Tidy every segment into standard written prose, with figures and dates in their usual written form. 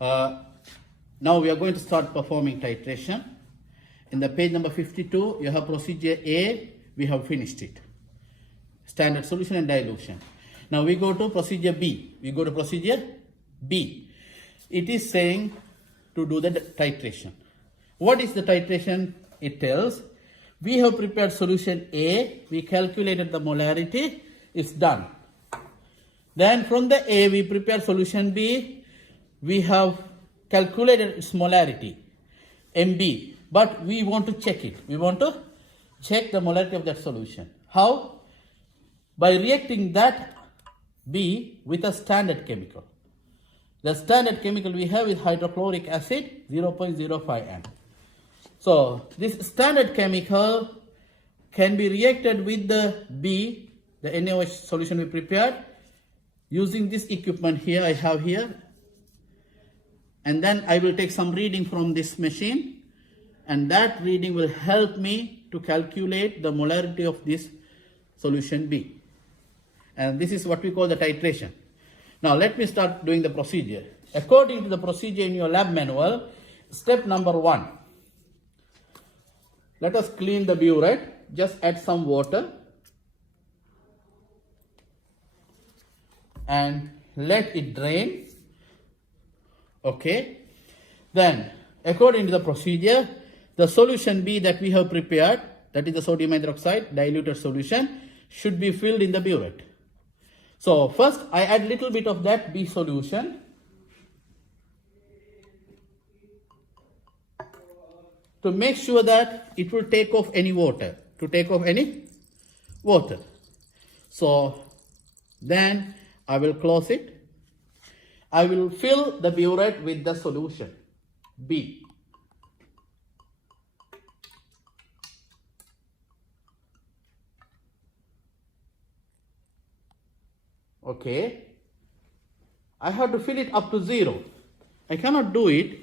Now we are going to start performing titration. In the page number 52, you have procedure A. We have finished it. Standard solution and dilution. Now we go to procedure B. It is saying to do the titration. What is the titration? It tells we have prepared solution A. We calculated the molarity. It's done. Then from the A, we prepare solution B. We have calculated its molarity, MB. But we want to check it. We want to check the molarity of that solution. How? By reacting that B with a standard chemical. The standard chemical we have is hydrochloric acid, 0.05 N. So this standard chemical can be reacted with the B, the NaOH solution we prepared, using this equipment here I have here. And then I will take some reading from this machine, and that reading will help me to calculate the molarity of this solution B. And this is what we call the titration. Now let me start doing the procedure. According to the procedure in your lab manual, step number 1. Let us clean the burette. Just add some water and let it drain. Okay. Then, according to the procedure, the solution B that we have prepared, that is the sodium hydroxide diluted solution, should be filled in the burette. So first I add little bit of that B solution to make sure that it will take off any water, So then I will close it. I will fill the burette with the solution B. Okay, I have to fill it up to 0. I cannot do it.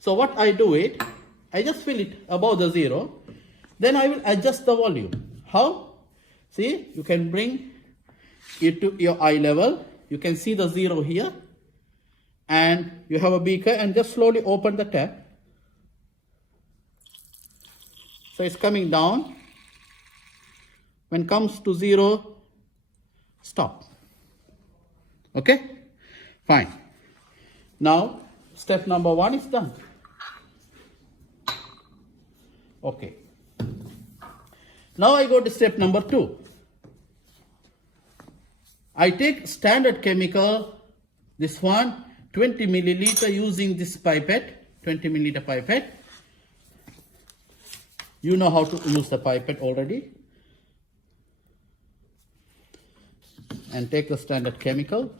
So what I do it, I just fill it above the 0. Then I will adjust the volume. How? See, you can bring it to your eye level. You can see the 0 here. And you have a beaker and just slowly open the tap. So it's coming down. When it comes to 0, stop. Okay, fine. Now, step number 1 is done. Okay. Now I go to step number 2. I take standard chemical, this one, 20 milliliter using this pipette, 20 milliliter pipette. You know how to use the pipette already. And take the standard chemical,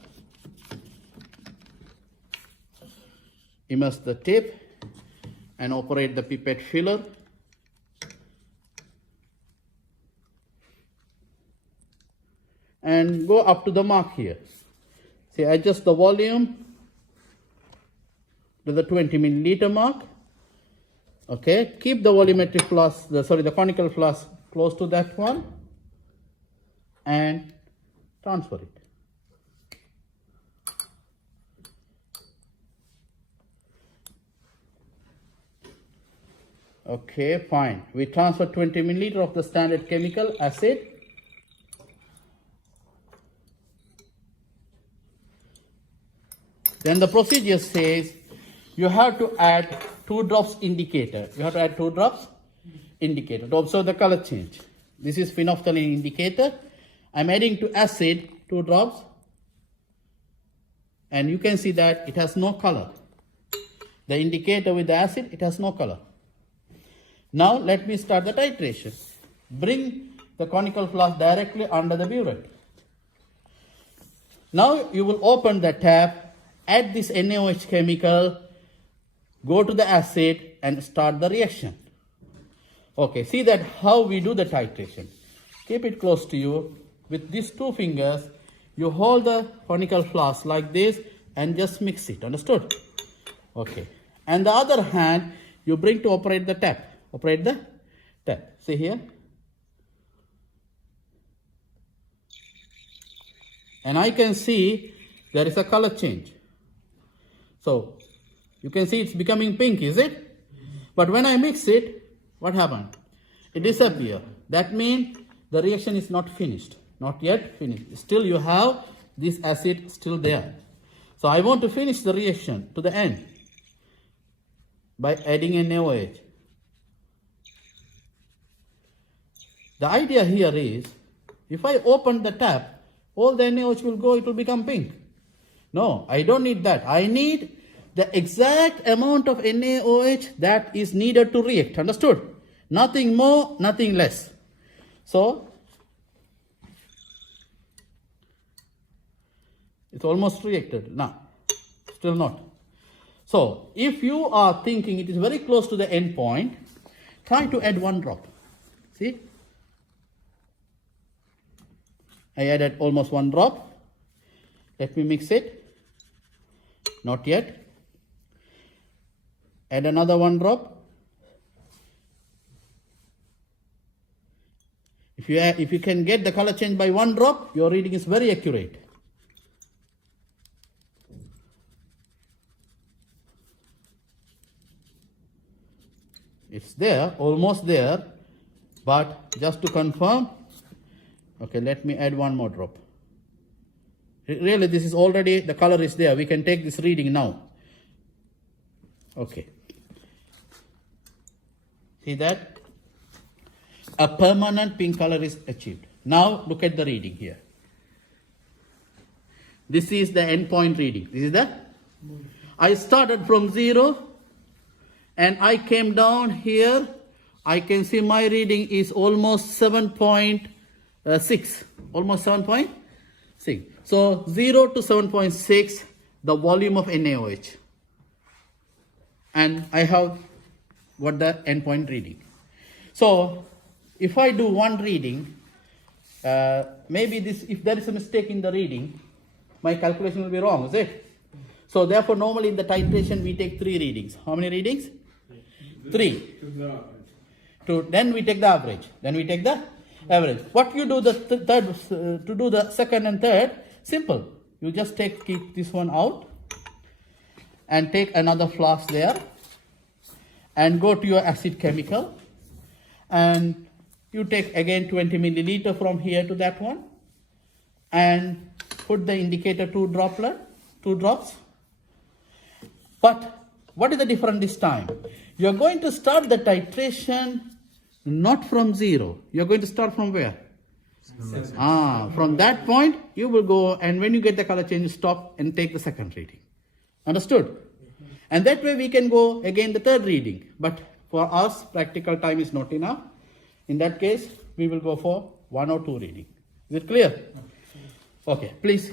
immerse the tip and operate the pipette filler. And go up to the mark here. See, adjust the volume to the 20 milliliter mark. Okay, keep the volumetric flask, the conical flask close to that one and transfer it. Okay, fine. We transfer 20 milliliter of the standard chemical acid. Then the procedure says you have to add 2 drops indicator. You have to add 2 drops indicator to observe the color change. This is phenolphthalein indicator. I'm adding to acid 2 drops. And you can see that it has no color. The indicator with the acid, it has no color. Now let me start the titration. Bring the conical flask directly under the burette. Now you will open the tap, add this NaOH chemical, go to the acid and start the reaction. Okay, see that how we do the titration. Keep it close to you. With these 2 fingers, you hold the conical flask like this and just mix it. Understood? Okay. And the other hand, you bring to operate the tap. Operate the tap. See here. And I can see there is a color change. So You can see it's becoming pink, is it? But when I mix it, what happened? It disappeared. That means the reaction is not finished. Not yet finished. Still you have this acid still there. So I want to finish the reaction to the end by adding a NaOH. The idea here is, if I open the tap, all the NaOH will go, it will become pink. No, I don't need that. I need the exact amount of NaOH that is needed to react. Understood? Nothing more, nothing less. So, it's almost reacted. No, still not. So, if you are thinking it is very close to the end point, try to add 1 drop. See? I added almost 1 drop. Let me mix it. Not yet. Add another 1 drop. If you can get the color change by 1 drop, your reading is very accurate. It's there, almost there, but just to confirm, okay, let me add 1 more drop. Really, this is already, the color is there. We can take this reading now. Okay. See that? A permanent pink color is achieved. Now, look at the reading here. This is the endpoint reading. This is the? I started from 0 and I came down here. I can see my reading is almost 7.6. Almost 7.6. So 0 to 7.6, the volume of NaOH. And I have got the endpoint reading. So if I do 1 reading, maybe this, if there is a mistake in the reading, my calculation will be wrong, is it? So therefore, normally in the titration, we take 3 readings. How many readings? 3. Then we take the average. Then we take the average. What you do the third, to do the second and third, simple. You just keep this one out and take another flask there and go to your acid chemical and you take again 20 milliliter from here to that one and put the indicator 2 drops. But what is the difference this time? You are going to start the titration not from 0. You are going to start from where? From that point, you will go, and when you get the color change, stop and take the second reading. Understood? And that way we can go again the third reading. But for us, practical time is not enough. In that case, we will go for 1 or 2 reading. Is it clear? Okay, please.